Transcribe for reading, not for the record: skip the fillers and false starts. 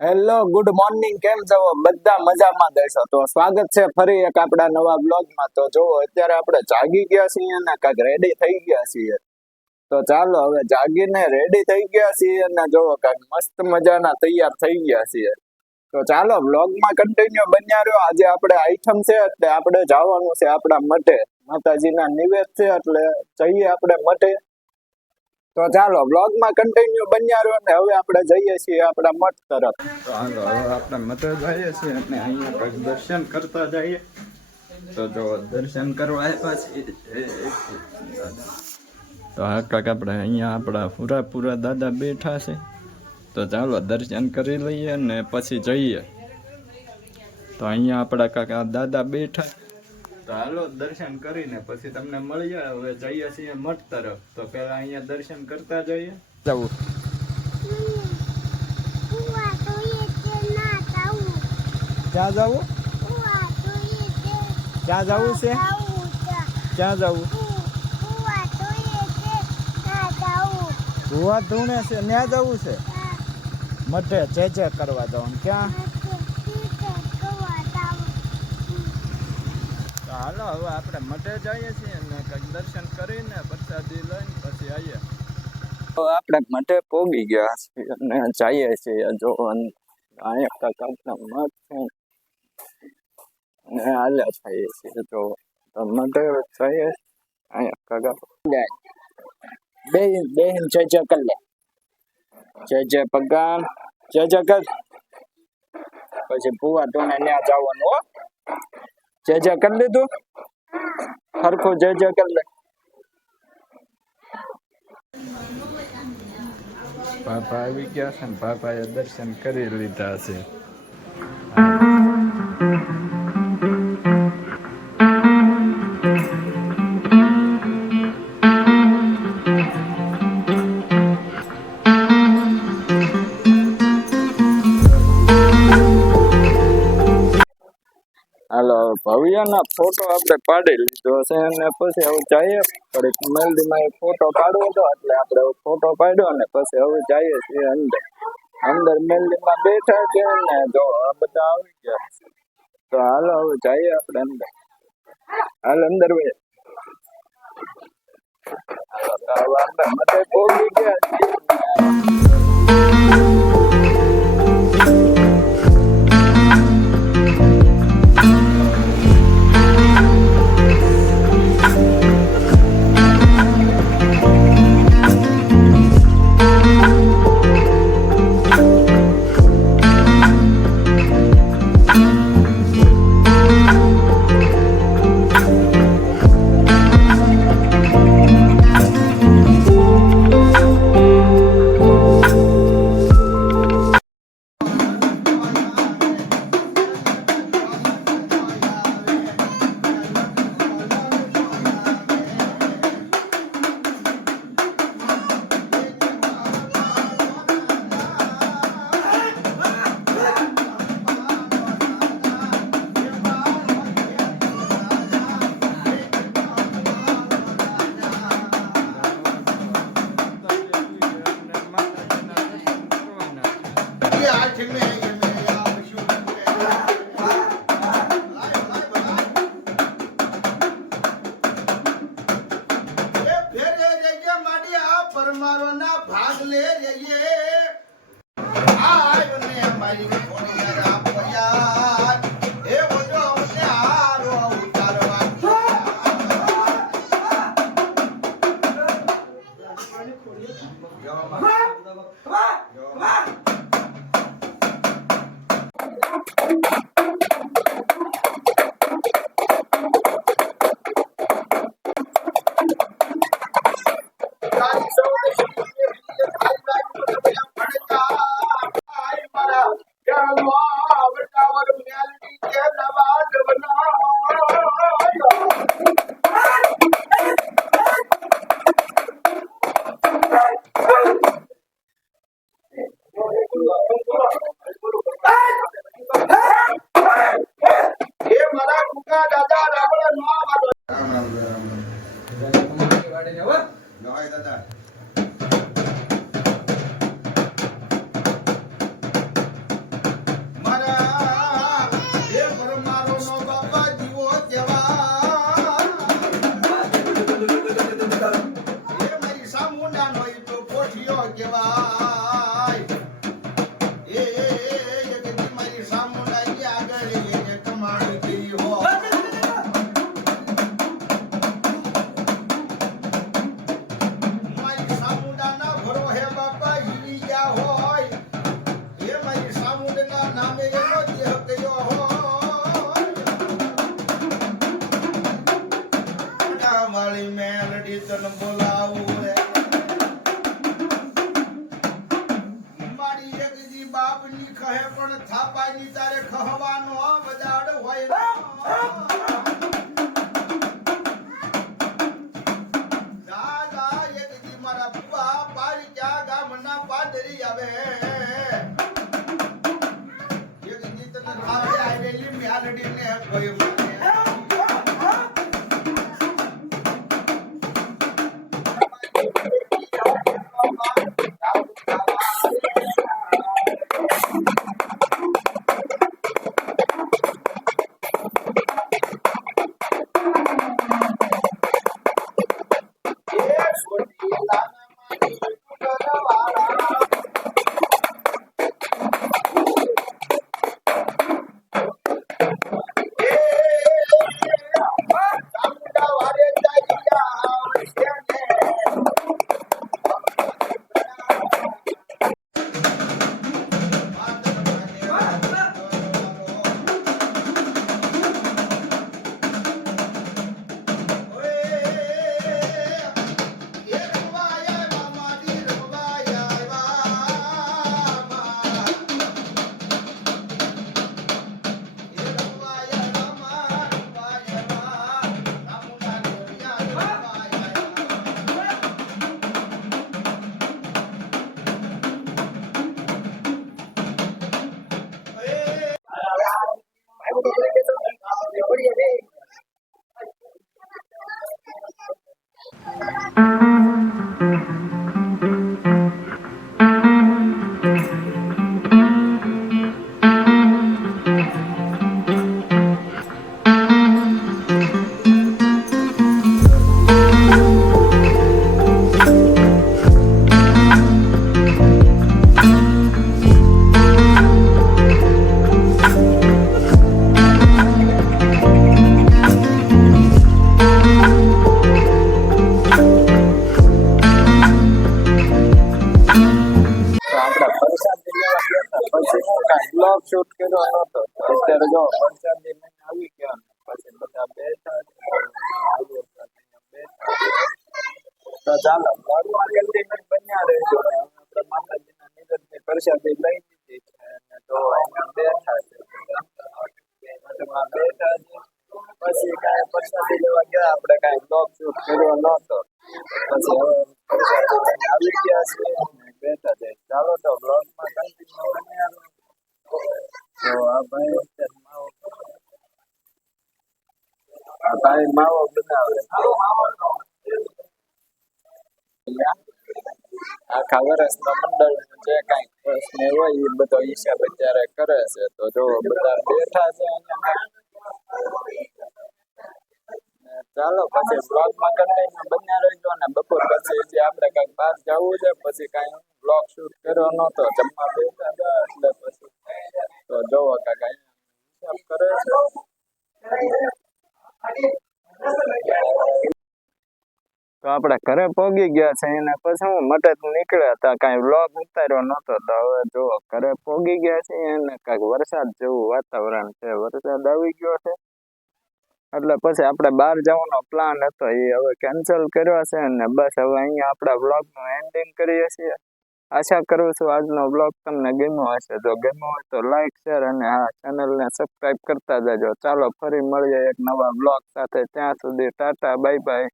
Hello good morning, કેમ છો બધા? મજામાં દેશો તો સ્વાગત છે ફરી એક આપણા નવા બ્લોગમાં. તો જો અત્યારે આપણે જાગી ગયા છીએ અને કાંઈક રેડી થઈ ગયા છીએ. તો ચાલો હવે જાગીને રેડી થઈ ગયા છીએ અને જો કાંઈક મસ્ત મજાના તૈયાર થઈ ગયા છીએ. તો ચાલો બ્લોગમાં કન્ટિન્યુ બન્યા રહ્યો. આજે આપણે આઈટમ છે એટલે આપણે જવાનું છે આપણા મઠે. માતાજીના નિવેદ છે એટલે જઈએ આપણે મઠે. તો ચાલો બ્લોગમાં કન્ટિન્યુ બન્યા રહ્યો ને હવે આપણે જઈએ છીએ આપણા મઠ તરફ. તો હાલો હવે આપણે મઠે જઈએ છીએ અને અહીંયા કંઈક દર્શન કરતા જઈએ. તો જો દર્શન કરવા આવ્યા છીએ. તો આ કાંક આપણે અહીંયા આપણા પૂરા દાદા બેઠા છે. તો ચાલો દર્શન કરી લઈએ ને પછી જઈએ. તો અહીંયા આપણા કાકા દાદા બેઠા. તો હાલો દર્શન કરીને પછી તમને મળીએ. હવે જઈએ છીએ મઠ તરફ. તો પેલા અહીંયા દર્શન કરતા જઈએ. જવું ક્યાં જવું? ક્યાં જવું છે? ક્યાં જવું? ભૂવા ધૂણે છે ત્યાં જવું છે. મઠે જે કરવા જવાનું. ક્યાં? હાલો હવે આપણે મઠે જઈએ છીએ અને કંઈક દર્શન કરીને પ્રસાદી લઈને પછી આવીએ. તો આપણે મઠે પોગી ગયા છીએ અને જઈએ છીએ. જો અહીંયા કાંઈક આપણા મઠ છે અને હાલ્યા જઈએ છીએ. જો તો મઠે જઈએ. અહીંયા કાકા બે જય કર લે. જય ભગવાન જય કર. પછી ભૂવા ટોને ત્યાં જવાનું. હો જય કરી લીધું હરખું. જય કરી લે. બાપા આવી ગયા છે ને બાપાએ દર્શન કરી લીધા છે. હાલો ભવ્યના ફોટો આપણે પાડી લીધો છે અને પછી હવે જઈએ. થોડીક મેલડીમાં એક ફોટો પાડવો હતો એટલે આપણે ફોટો પાડ્યો ને પછી હવે જઈએ છીએ અંદર મેલડીમાં બેઠા છે ને જો આ બધા આવી ગયા. તો હાલો હવે જઈએ આપણે અંદર. હાલ અંદર હવે આપણે મતે પહોંચી ગયા છીએ. ભાગ લે જઈએ આ મને અમારી થોડી યાર આપો યાર એ બોલો મને આરો ઉતારવા જગતની મારી સામુંડાઈ આગળ લઈને કમાણી કરી હોય મારી સામુંડાના ભરો હે બાપા હીરી ગયા હોય એ મારી સામુંડના નામે એનો દેહ ગયો હોય વાળી મેલડી તન બોલાવું રે મારી એકજી બાપની કહે પણ થાપાની તારે ખહવાનો બજાડ હોય દાદા એકજી મારા પુઆ પારી ક્યાં ગામના પાદરી આવે એકજી તને થાપે આવેલી મેલડીને કોઈ મને બ્લોગ શૂટ કર્યો નતો અત્યારે જો વરસાદી લઈને આવી ગયા ને પછી બધા બેઠા તો ચાલો બ્લોગમાં કન્ટિન્યુ બન્યા રહેજો ને આપણે માતાજીના નિવેદનની પ્રસાદી લઈ લીધી છે અને તો અહીંયા બેઠા છે બેઠા છે પછી કાંઈ પ્રસાદી લેવા ગયા આપણે કાંઈ બ્લોગ શૂટ કર્યો નતો પછી હવે પ્રસાદી લઈને આવી ગયા છે બેઠા છે ચાલો તો બ્લોગમાં કન્ટિન્યુ બન્યા રહો તો આ ભાઈ માવો બનાવે આખા વર્ષનો મંડળ જે કઈ પ્રશ્ન હોય એ બધો હિસાબ અત્યારે કરે છે તો જો બધા બેઠા છે ચાલો પછી બ્લોગમાં કન્ટિન્યુ બન્યા રહેજો ને બપોર પછી જે આપણે કઈક બહાર જવું છે પછી કઈ બ્લોગ શૂટ કર્યો નતો જમવા બેઠા હતા એટલે પછી તો જોવો કાકા હિસાબ કરે છે તો આપણે ઘરે પહોંચી ગયા છે એને પછી હું મટત નીકળ્યા હતા કાંઈ વ્લોગ ઉતાર્યો નતો તો હવે જો ઘરે પહોંચી ગયા છે એને કાંઈક વરસાદ જેવું વાતાવરણ છે વરસાદ આવી ગયો છે એટલે પછી આપણે બહાર જવાનો પ્લાન હતો એ હવે કેન્સલ કર્યો છે અને બસ હવે અહીંયા આપણા વ્લોગનું એન્ડિંગ કરીએ છીએ આશા કરું છું આજનો વ્લોગ તમને ગમ્યો હશે જો ગમ્યો હોય તો લાઈક શેર અને હા ચેનલને સબસ્ક્રાઈબ કરતા જજો ચાલો ફરી મળીએ એક નવા વ્લોગ સાથે ત્યાં સુધી ટાટા બાય બાય